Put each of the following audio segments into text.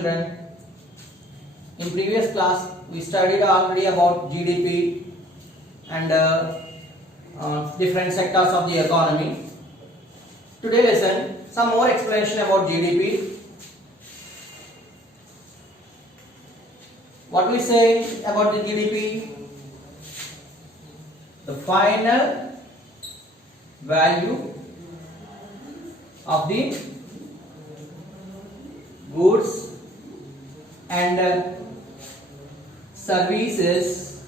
children. In previous class we studied already about GDP and different sectors of the economy. Today listen some more explanation about GDP. What we say about the GDP? The final value of the goods and services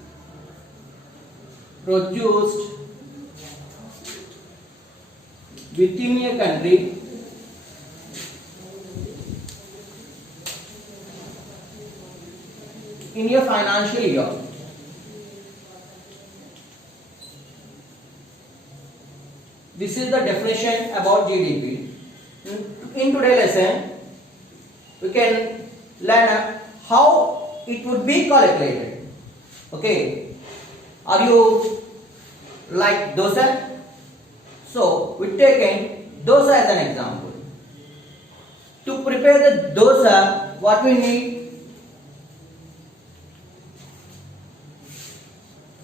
produced within a country in a financial year. This is the definition about GDP. In today's lesson, we can learn how it would be calculated. Okay, are you like dosa? So we taken dosa as an example. To prepare the dosa, what we need?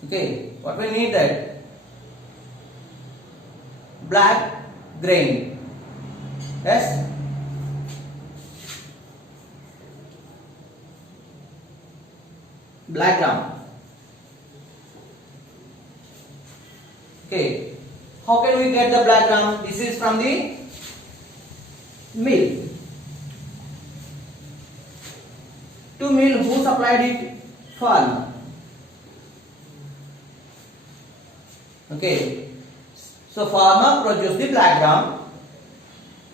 Okay, what we need that black grain. Yes. Black gram. Okay. How can we get the black gram? This is from the mill. To mill, who supplied it? Farmer. Okay. So farmer produced the black gram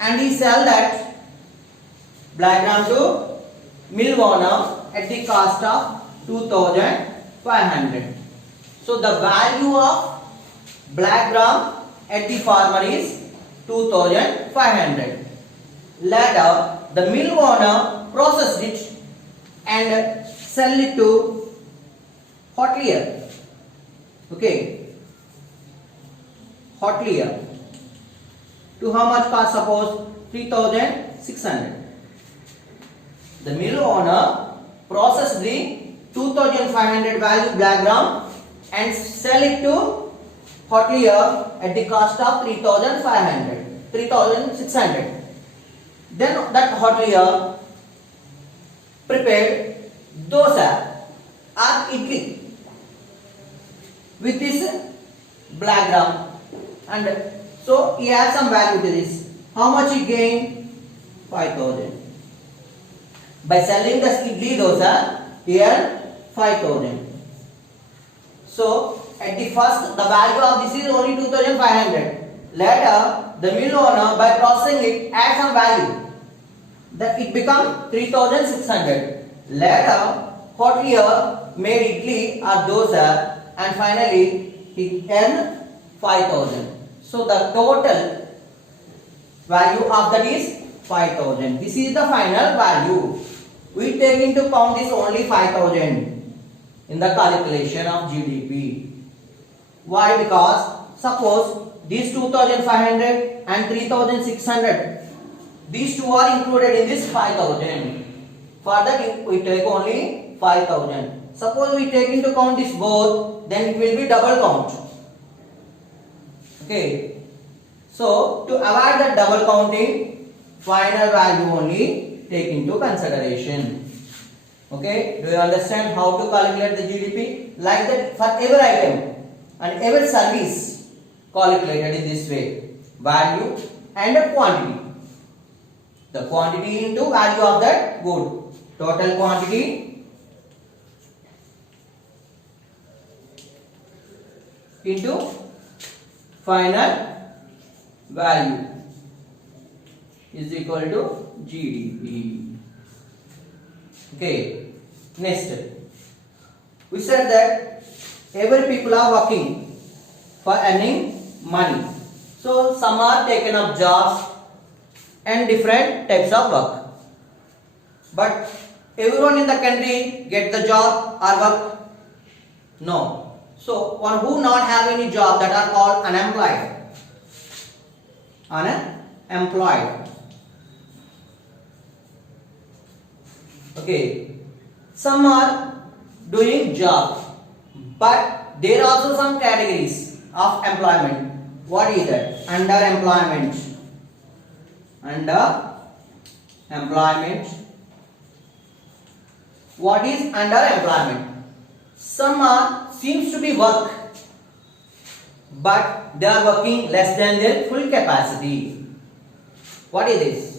and he sell that black gram to mill owner at the cost of 2,500. So the value of black gram at the farmer is 2,500. Later the mill owner processed it and sell it to hotelier. Okay. Hotelier. To how much cost? Suppose 3,600. The mill owner processed the 2,500 value black gram and sell it to hotelier at the cost of 3,600. Then that hotelier prepared dosa or idli with this black gram, and so he has some value to this. How much he gained? 5,000. By selling the idli dosa, he earned 5,000. So at the first, the value of this is only 2,500. Later, the mill owner by processing it adds some value, that it become 3,600. Later, hotelier made idli or dosa and finally he earned 5,000. So the total value of that is 5,000. This is the final value. We take into count this only 5,000 in the calculation of GDP. Why? Because suppose these 2,500 and 3,600, these two are included in this 5,000. For that we take only 5,000. Suppose we take into count this both, then it will be double count. Okay. So to avoid that double counting, final value only take into consideration. Okay. Do you understand how to calculate the GDP? Like that, for every item and every service calculated in this way. Value and a quantity. The quantity into value of that good. Total quantity into final value is equal to GDP. Okay. Next, we said that every people are working for earning money. So some are taken up jobs and different types of work. But everyone in the country get the job or work? No. So one who not have any job, that are called unemployed. Unemployed. Okay, some are doing job, but there are also some categories of employment. What is that? Underemployment. Underemployment. What is underemployment? Some are seems to be work, but they are working less than their full capacity. What is this?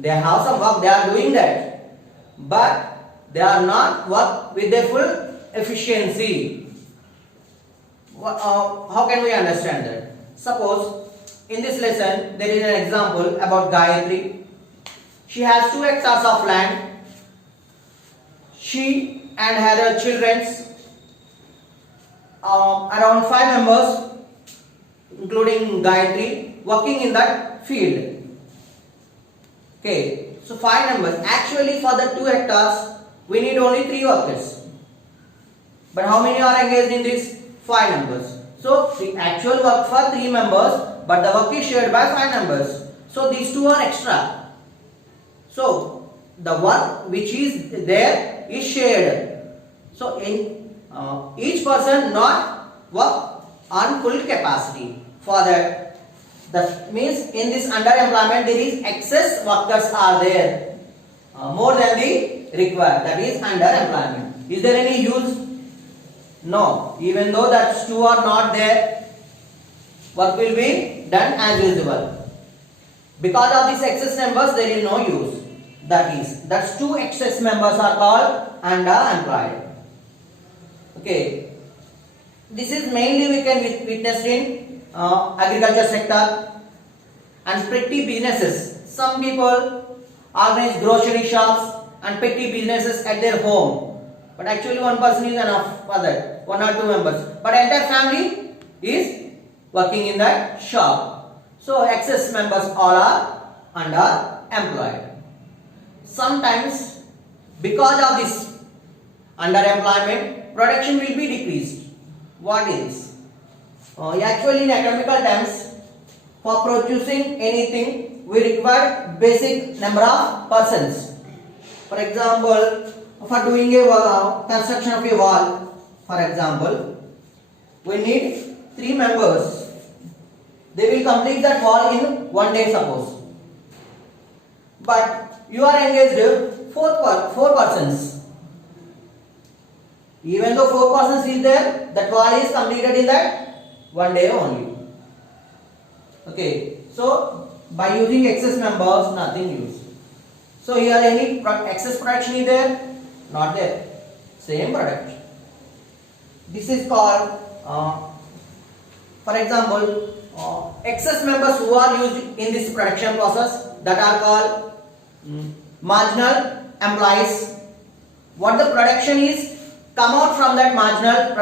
They have some work, they are doing that, but they are not work with their full efficiency. How can we understand that? Suppose in this lesson there is an example about Gayatri. She has 2 hectares of land. She and her children, around 5 members, including Gayatri, working in that field. Okay, so 5 members. Actually, for the 2 hectares, we need only 3 workers. But how many are engaged in this? 5 members. So the actual work for 3 members, but the work is shared by 5 members. So these 2 are extra. So the work which is there is shared. So in each person not work on full capacity. For that means in this underemployment there is excess workers are there, more than the required. That is underemployment. Is there any use? No. Even though that 2 are not there, work will be done as usual. Because of these excess members there is no use. That's 2 excess members are called underemployed. Okay, this is mainly we can witness in agriculture sector and petty businesses. Some people organize grocery shops and petty businesses at their home, but actually one person is enough for that, 1 or 2 members, but entire family is working in that shop. So excess members all are underemployed. Sometimes because of this underemployment, production will be decreased. What is? Actually in academical terms, for producing anything we require basic number of persons. For example, for doing a construction of a wall, for example, we need 3 members. They will complete that wall in 1 day, suppose. But you are engaged 4 persons. Even though 4 persons is there, that wall is completed in that 1 day only. Okay, so by using excess members, nothing use. So here any excess production is there? Not there. Same product. This is called, for example, excess members who are used in this production process, that are called marginal employees. What the production is come out from that marginal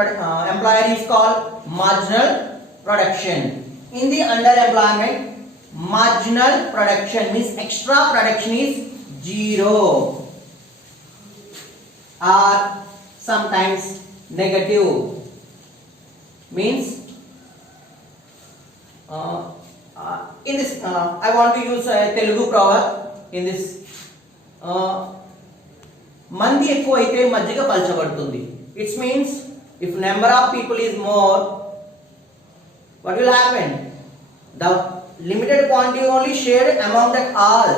employer is called marginal production. In the underemployment, marginal production means extra production is 0 or sometimes negative. Means in this I want to use a Telugu proverb in this. మంది ఎక్కువ అయితే మజ్జిగ పలచబడుతుంది. It means if number of people is more, what will happen? The limited quantity only shared among that all.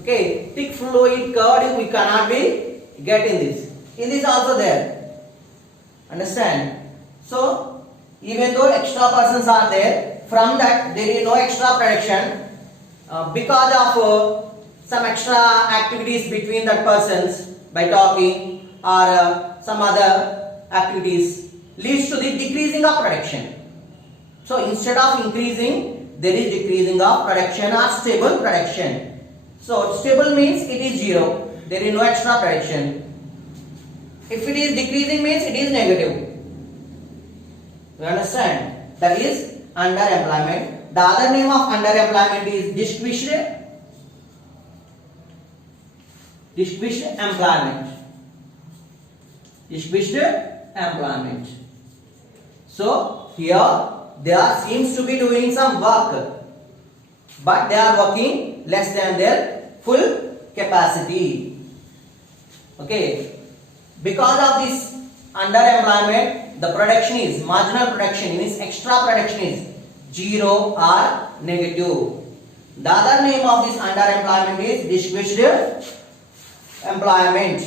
Okay, thick fluid curd we cannot be get in this. In this also there. Understand? So even though extra persons are there, from that there is no extra production because of some extra activities between that persons by talking or some other activities leads to the decreasing of production. So instead of increasing, there is decreasing of production or stable production. So stable means it is 0, there is no extra production. If it is decreasing means it is negative. You understand? That is underemployment. The other name of underemployment is distinguished employment. Distinguished employment. So here they are seems to be doing some work, but they are working less than their full capacity. Okay, because of this underemployment, the production is marginal production, means extra production is 0 or negative. The other name of this underemployment is distinguished employment.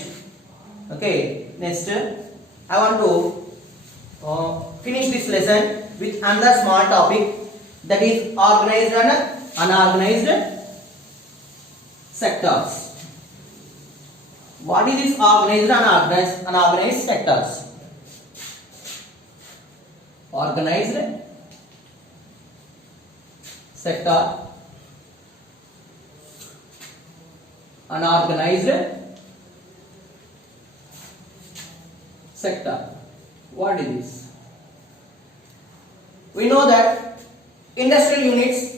Okay, next I want to finish this lesson with another small topic, that is organized and unorganized sectors. What is this organized and unorganized sectors? Organized sector, unorganized sector. What is this? We know that industrial units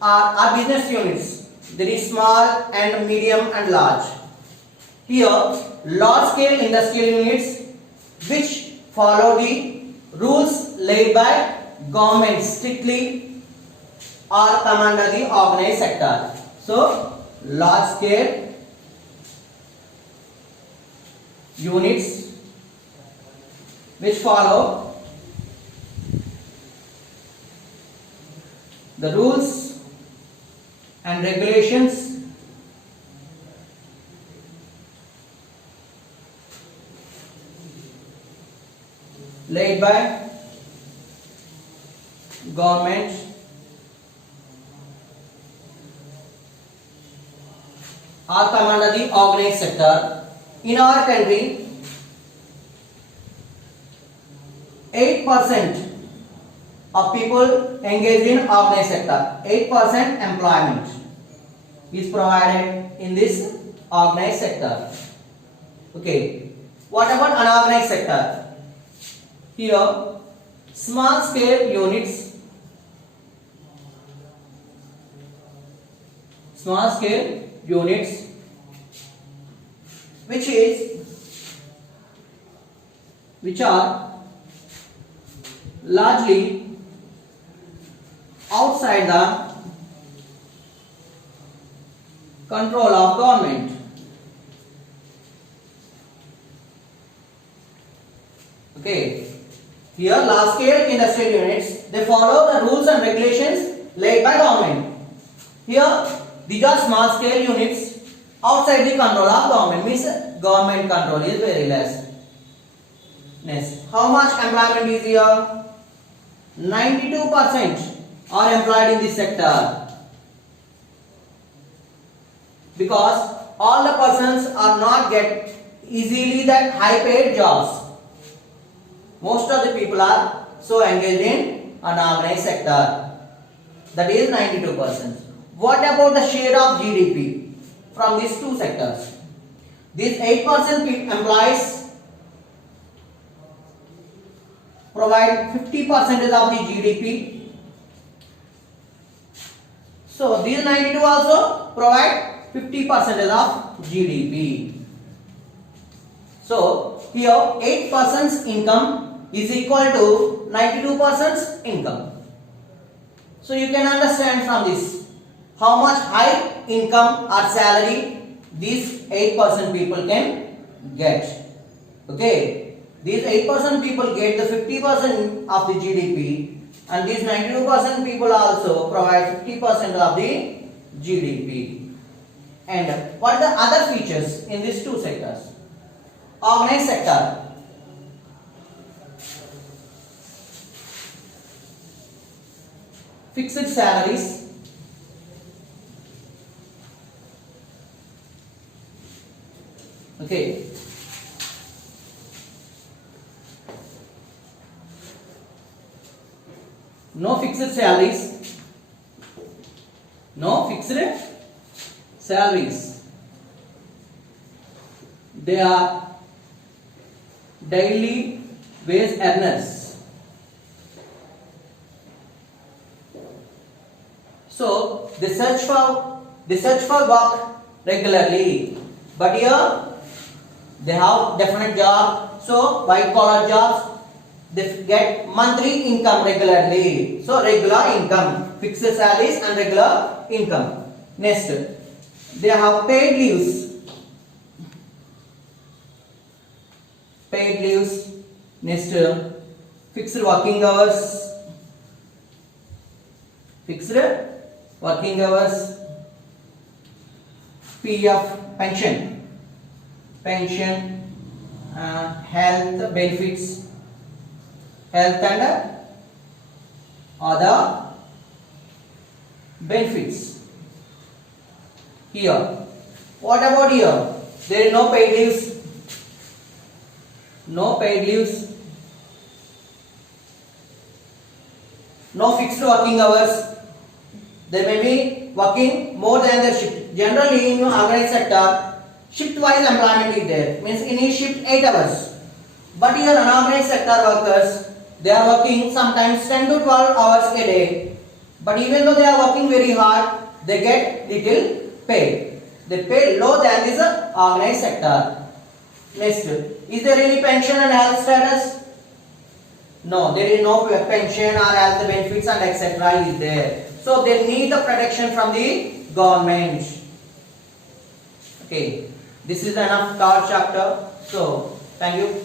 are business units. There is small and medium and large. Here, large scale industrial units which follow the rules laid by government strictly are come under the organized sector. So, large scale units which follow the rules and regulations laid by government are come under the organized sector. In our country, 8% of people engaged in organized sector, 8% employment is provided in this organized sector. Okay, what about unorganized sector? Here, small scale units, which are largely outside the control of government. Okay, here large scale industrial units, they follow the rules and regulations laid by government. Here these are small scale units outside the control of government, means government control is very less. Next, how much employment is here? 92% are employed in this sector, because all the persons are not get easily that high paid jobs. Most of the people are so engaged in unorganized sector, that is 92%. What about the share of GDP from these two sectors? These 8% employees provide 50% of the GDP. So these 92 also provide 50% of GDP. So here 8% income is equal to 92% income. So you can understand from this how much high income or salary these 8% people can get. Okay. These 8% people get the 50% of the GDP, and these 92% people also provide 50% of the GDP. And what are the other features in these two sectors? Organized sector. Fixed salaries. Okay. No fixed salaries. No fixed salaries. They are daily wage earners. So they search for work regularly, but here they have definite job. So white collar jobs, they get monthly income regularly. So regular income, fixed salaries and regular income. Next, they have paid leaves. Paid leaves. Next, fixed working hours. Fixed working hours. PF, pension. Pension, health benefits. Health and other benefits. Here, what about here? There is no paid leaves. No paid leaves. No fixed working hours. They may be working more than their shift. Generally, in organized sector, shift-wise employment is there. Means in each shift 8 hours. But here unorganized sector workers, they are working sometimes 10 to 12 hours a day. But even though they are working very hard, they get little pay. They pay low than this organized sector. Next, is there any pension and health status? No, there is no pension or health benefits and etc. is there. So they need the protection from the government. Okay, this is enough third chapter. So thank you.